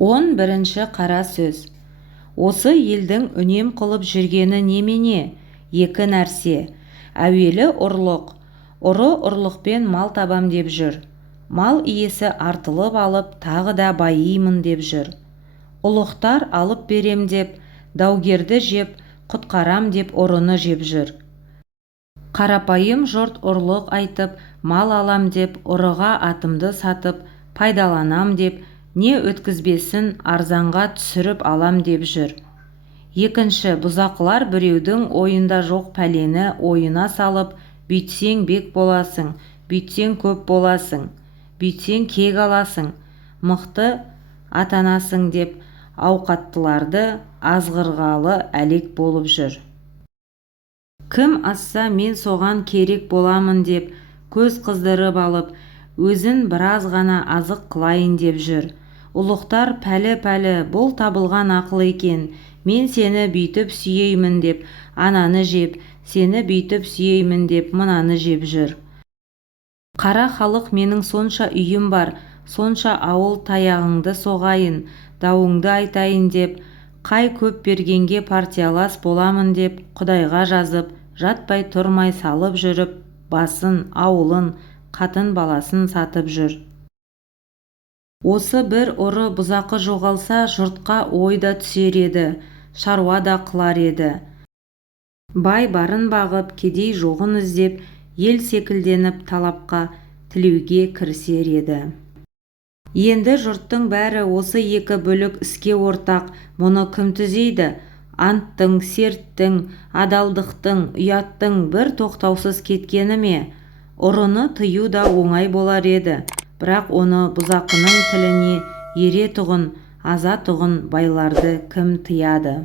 11-ші қара сөз. Осы елдің үнем қылып жүргені немене? Екі нәрсе. Әуелі ұрлық. Ұры ұрлықпен мал табам деп жүр. Мал иесі артылып алып, тағы да байимын деп жүр. Ұлықтар алып берем деп, даугерді жеп, құтқарам деп ұрыны жеп жүр. Қарапайым жұрт ұрлық айтып, мал алам деп, ұрыға атымды сатып, пайдаланам деп, не өткізбесін арзанға түсіріп алам деп жүр. Екінші, бұзақылар біреудің ойында жоқ пәлені ойына салып, бүйтсең бек боласың, бүйтсең көп боласың, бүйтсең кек аласың, мықты атанасың деп, ауқаттыларды азғырғалы әлек болып жүр. Кім асса мен соған керек боламын деп, көз қыздырып алып, өзін біраз ғана азық қылайын деп жүр. Ұлықтар пәлі-пәлі, бұл табылған ақыл екен, мен сені бүйтіп сүйеймін деп, ананы жеп, сені бүйтіп сүйеймін деп, мынаны жеп жүр. Қара халық менің сонша үйім бар, сонша ауыл таяғыңды соғайын, дауыңды айтайын деп, қай көп бергенге партиялас боламын деп, Құдайға жазып, жатпай тұрмай салып жүріп, басын, ауылын, қатын баласын сатып жүр. Осы бір ұры бұзақы жоғалса, жұртқа ой да түсер еді, шаруа да қылар еді. Бай барын бағып, кедей жоғын іздеп, ел секілденіп талапқа, тілеуге кірісер еді. Енді жұрттың бәрі осы екі бүлік іске ортақ, мұны кім түзейді? Анттың, серттің, адалдықтың, ұяттың бір тоқтаусыз кеткені ме? Ұрыны тыю да оңай болар еді, бірақ оны бұзақының тіліне ере тұғын, аза тұғын байларды кім тыяды?